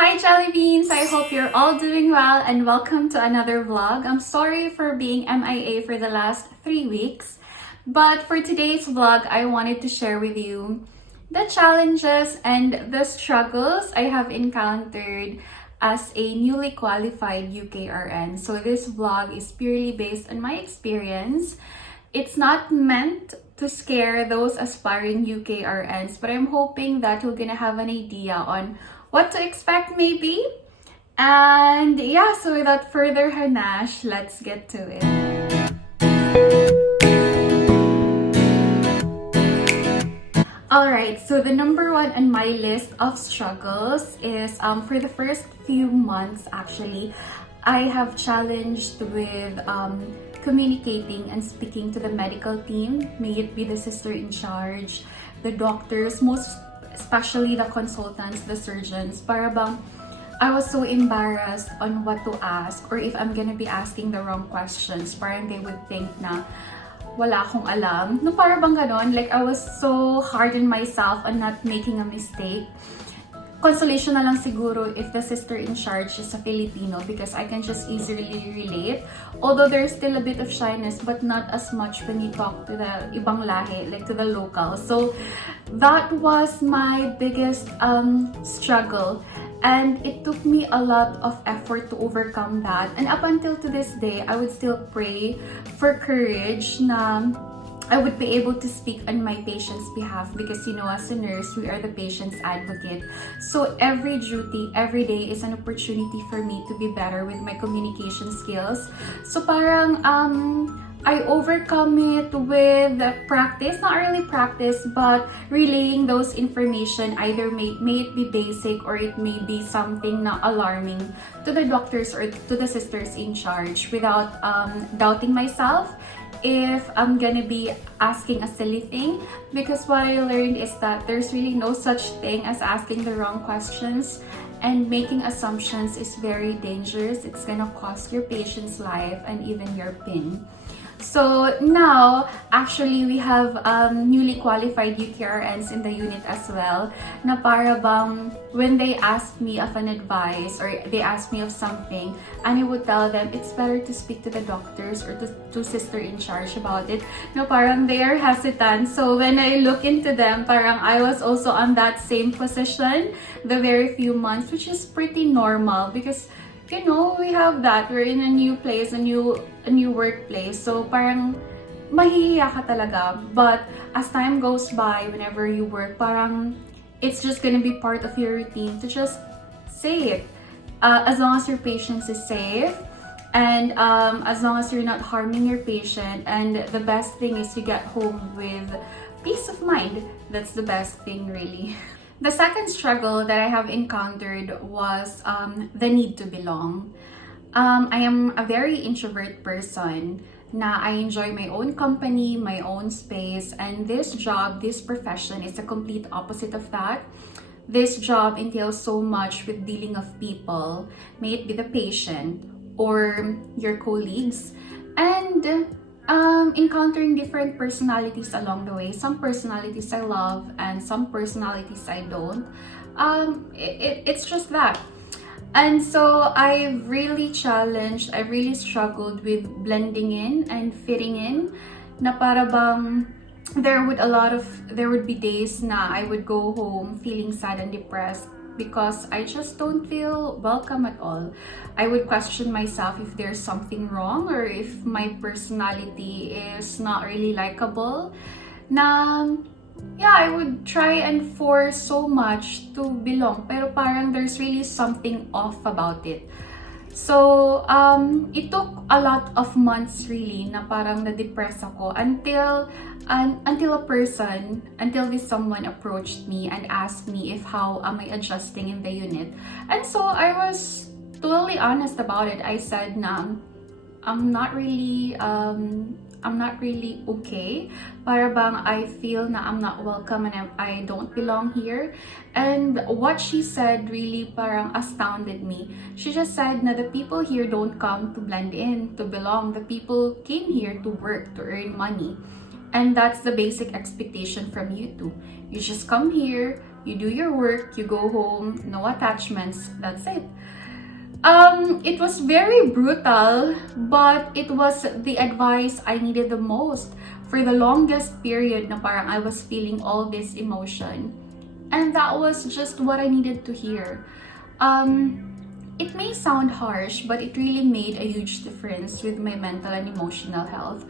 Hi Jelly Beans! I hope you're all doing well and welcome to another vlog. I'm sorry for being MIA for the last 3 weeks, but for today's vlog, I wanted to share with you the challenges and the struggles I have encountered as a newly qualified UKRN. So this vlog is purely based on my experience. It's not meant to scare those aspiring UKRNs, but I'm hoping that you're gonna have an idea on what to expect maybe. And yeah, so without further hanash, let's get to it. Alright, so the number one on my list of struggles is for the first few months actually, I have challenged with communicating and speaking to the medical team, may it be the sister in charge, the doctors, most especially the consultants, the surgeons, para bang I was so embarrassed on what to ask or if I'm gonna be asking the wrong questions, parang they would think na wala akong alam. No, para bang ganon, like I was so hard on myself on not making a mistake. Consolation na lang siguro if the sister in charge is a Filipino because I can just easily relate. Although there's still a bit of shyness but not as much when you talk to the ibang lahi, like to the locals. So that was my biggest struggle. And it took me a lot of effort to overcome that. And up until to this day, I would still pray for courage na I would be able to speak on my patient's behalf because, you know, as a nurse, we are the patient's advocate. So every duty, every day is an opportunity for me to be better with my communication skills. So parang I overcome it with practice, not really practice, but relaying those information, either may it be basic or it may be something na alarming to the doctors or to the sisters in charge without doubting myself if I'm gonna be asking a silly thing, because what I learned is that there's really no such thing as asking the wrong questions, and making assumptions is very dangerous. It's gonna cost your patient's life and even your pin. So now, actually, we have newly qualified UKRNs in the unit as well, na para bang when they ask me of an advice or they ask me of something, and I would tell them it's better to speak to the doctors or to sister in charge about it. No, parang they are hesitant. So when I look into them, parang I was also on that same position the very few months, which is pretty normal because you know, we have that. We're in a new place, a new workplace. So parang mahihiya ka talaga. But as time goes by, whenever you work, parang it's just gonna be part of your routine to just say it. As long as your patient is safe and as long as you're not harming your patient, and the best thing is to get home with peace of mind. That's the best thing, really. The second struggle that I have encountered was the need to belong. I am a very introvert person na I enjoy my own company, my own space, and this job, this profession is a complete opposite of that. This job entails so much with dealing of people, may it be the patient or your colleagues, and encountering different personalities along the way. Some personalities I love and some personalities I don't. It's just that. And so I really struggled with blending in and fitting in. Na para bang there would be days na I would go home feeling sad and depressed because I just don't feel welcome at all. I would question myself if there's something wrong or if my personality is not really likable. Na, yeah, I would try and force so much to belong, pero parang there's really something off about it. So, it took a lot of months really na parang na-depress ako until this someone approached me and asked me if how am I adjusting in the unit. And so I was totally honest about it. I said na I'm not really okay. Para bang I feel na I'm not welcome and I don't belong here. And what she said really parang astounded me. She just said na the people here don't come to blend in, to belong. The people came here to work, to earn money. And that's the basic expectation from you too. You just come here you do your work, you go home, no attachments, that's it. It was very brutal, but it was the advice I needed the most for the longest period na parang I was feeling all this emotion. And that was just what I needed to hear. It may sound harsh, but it really made a huge difference with my mental and emotional health.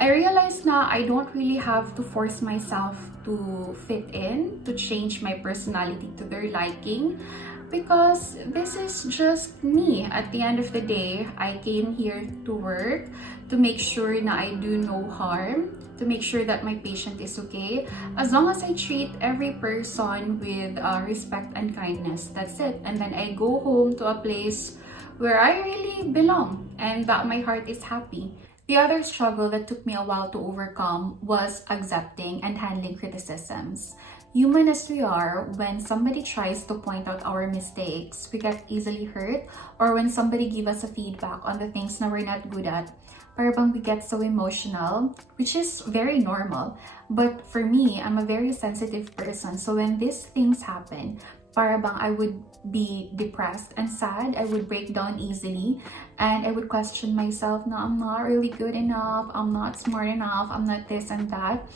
I realized now I don't really have to force myself to fit in, to change my personality to their liking, because this is just me. At the end of the day, I came here to work to make sure na I do no harm, to make sure that my patient is okay. As long as I treat every person with respect and kindness, that's it. And then I go home to a place where I really belong and that my heart is happy. The other struggle that took me a while to overcome was accepting and handling criticisms. Human as we are, when somebody tries to point out our mistakes, we get easily hurt, or when somebody gives us a feedback on the things that we're not good at, parang we get so emotional, which is very normal. But for me, I'm a very sensitive person, so when these things happen, parang I would be depressed and sad. I would break down easily, and I would question myself, no, I'm not really good enough, I'm not smart enough, I'm not this and that.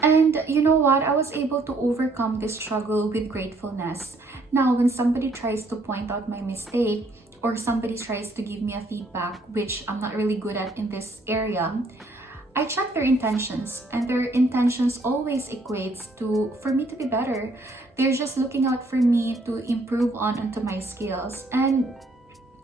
And you know what? I was able to overcome this struggle with gratefulness. Now, when somebody tries to point out my mistake, or somebody tries to give me a feedback, which I'm not really good at in this area, I check their intentions, and their intentions always equates to for me to be better. They're just looking out for me to improve onto my skills. And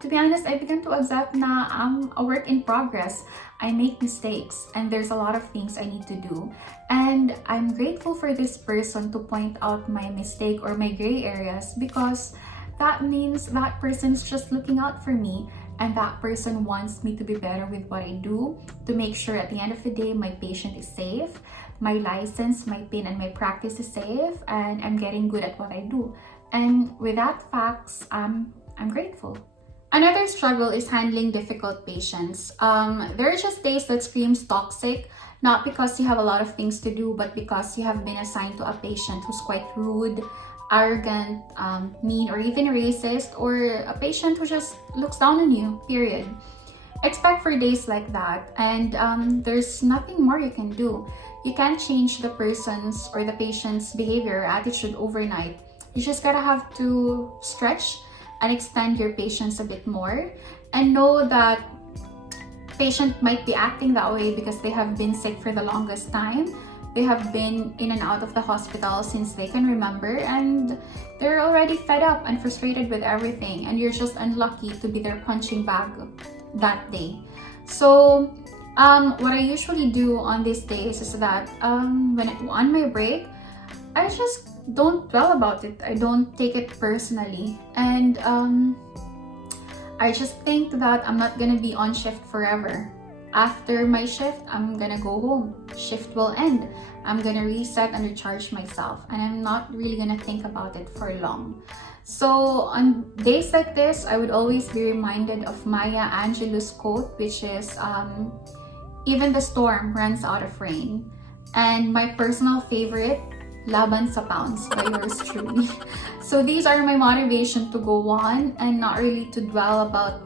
to be honest, I began to accept na I'm a work in progress. I make mistakes and there's a lot of things I need to do. And I'm grateful for this person to point out my mistake or my gray areas, because that means that person's just looking out for me, and that person wants me to be better with what I do, to make sure at the end of the day my patient is safe, my license, my pin, and my practice is safe, and I'm getting good at what I do. And with that facts, I'm grateful. Another struggle is handling difficult patients. There are just days that screams toxic, not because you have a lot of things to do, but because you have been assigned to a patient who's quite rude, arrogant, mean, or even racist, or a patient who just looks down on you, period. Expect for days like that, and there's nothing more you can do. You can't change the person's or the patient's behavior or attitude overnight. You just gotta have to stretch and extend your patience a bit more, and know that patient might be acting that way because they have been sick for the longest time. They have been in and out of the hospital since they can remember, and they're already fed up and frustrated with everything, and you're just unlucky to be their punching bag that day. So what I usually do on these days is that when on my break, I just don't dwell about it. I don't take it personally, and I just think that I'm not gonna be on shift forever. After my shift, I'm gonna go home. Shift will end. I'm gonna reset and recharge myself, and I'm not really gonna think about it for long. So on days like this, I would always be reminded of Maya Angelou's quote, which is even the storm runs out of rain. And my personal favorite, Laban sa Pounds by yours truly. So these are my motivation to go on and not really to dwell about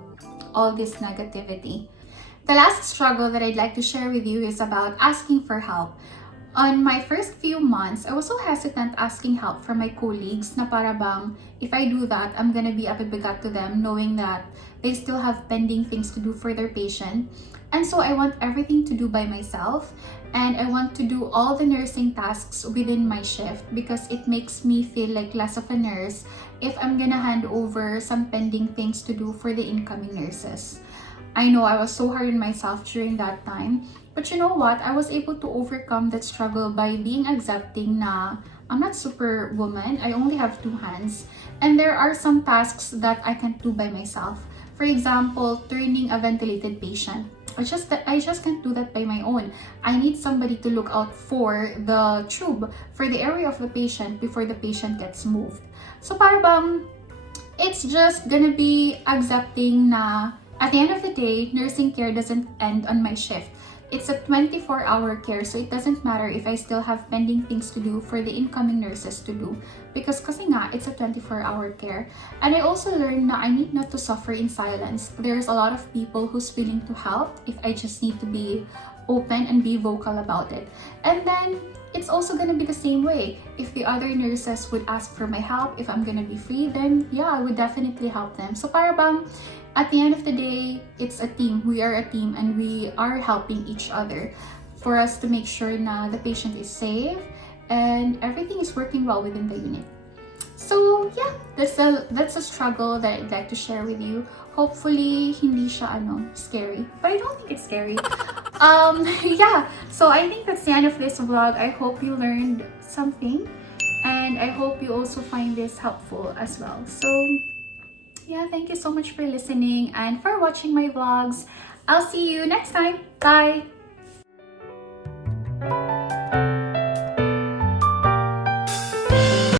all this negativity. The last struggle that I'd like to share with you is about asking for help. On my first few months, I was so hesitant asking help from my colleagues na para bang if I do that, I'm gonna be a bigat to them, knowing that they still have pending things to do for their patient. And so I want everything to do by myself, and I want to do all the nursing tasks within my shift because it makes me feel like less of a nurse if I'm gonna hand over some pending things to do for the incoming nurses. I know I was so hard on myself during that time, but you know what? I was able to overcome that struggle by being accepting na I'm not superwoman, I only have 2 hands, and there are some tasks that I can't do by myself. For example, turning a ventilated patient. I just can't do that by my own. I need somebody to look out for the tube, for the area of the patient before the patient gets moved. So parang it's just gonna be accepting na at the end of the day, nursing care doesn't end on my shift. it's a 24-hour care, so it doesn't matter if I still have pending things to do for the incoming nurses to do, because kasi nga, it's a 24-hour care. And I also learned na I need not to suffer in silence. There's a lot of people who's willing to help if I just need to be open and be vocal about it. And then it's also gonna be the same way. If the other nurses would ask for my help, if I'm gonna be free, then yeah, I would definitely help them. So para bang, at the end of the day, it's a team. We are a team and we are helping each other for us to make sure na the patient is safe and everything is working well within the unit. So yeah, that's a struggle that I'd like to share with you. Hopefully, hindi siya scary. But I don't think it's scary. Yeah, so I think that's the end of this vlog. I hope you learned something and I hope you also find this helpful as well. So yeah, thank you so much for listening and for watching my vlogs. I'll see you next time. Bye!